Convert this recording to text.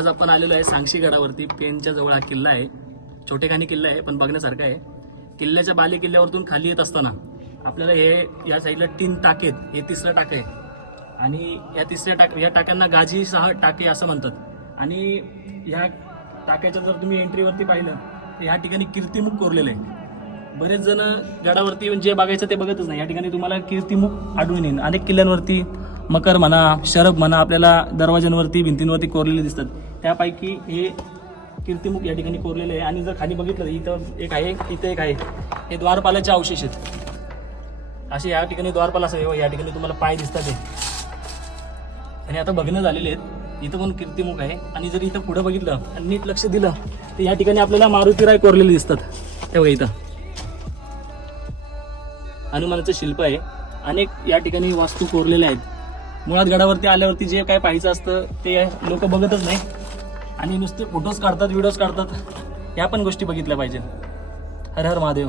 आज आपण आलेलो आहे सांगशी गडावरती. पेनच्या जवळ हा किल्ला आहे. छोटेखानी किल्ला आहे पण बघण्यासारखा आहे. किल्ल्याच्या बाले किल्ल्यावरतून खाली येत असताना आपल्याला हे या साईडला तीन टाके आहेत. हे तिसरं टाक आहे. आणि या तिसऱ्या टाक या टाक्यांना गाजी सहा टाके असं म्हणतात. आणि ह्या टाक्याच्या जर तुम्ही एंट्रीवरती पाहिलं तर ह्या ठिकाणी कीर्तिमुख कोरलेलं आहे बरेच जण गडावरती जे बघायचं ते बघतच नाही. या ठिकाणी तुम्हाला कीर्तिमुख आढळून येईल अनेक किल्ल्यांवरती मकर म्हणा शरब म्हणा आपल्याला दरवाज्यांवरती भिंतींवरती कोरलेले दिसतात. त्यापैकी हे कीर्तिमुख या ठिकाणी कोरलेले आहे. आणि जर खाली बघितलं इथं एक आहे इथं एक आहे. हे द्वारपालाचे अवशेष आहेत. असे या ठिकाणी द्वारपाल असं हे या ठिकाणी तुम्हाला पाय दिसतात हे. आणि आता बघणं झालेले आहेत. इथं पण कीर्तिमुख आहे. आणि जर इथं पुढं बघितलं आणि नीट लक्ष दिलं तर या ठिकाणी आपल्याला मारुतीराय कोरलेले दिसतात. हे बघा इथं. हनुमानाचं शिल्प आहे. अनेक या ठिकाणी वास्तू कोरलेल्या आहेत. मुळात गडावरती आल्यावरती जे काय पाहायचं असतं ते लोक बघतच नाही. आणि नुसते फोटोज काढतात व्हिडिओज काढतात. ह्या पण गोष्टी बघितल्या पाहिजे. हर हर महादेव.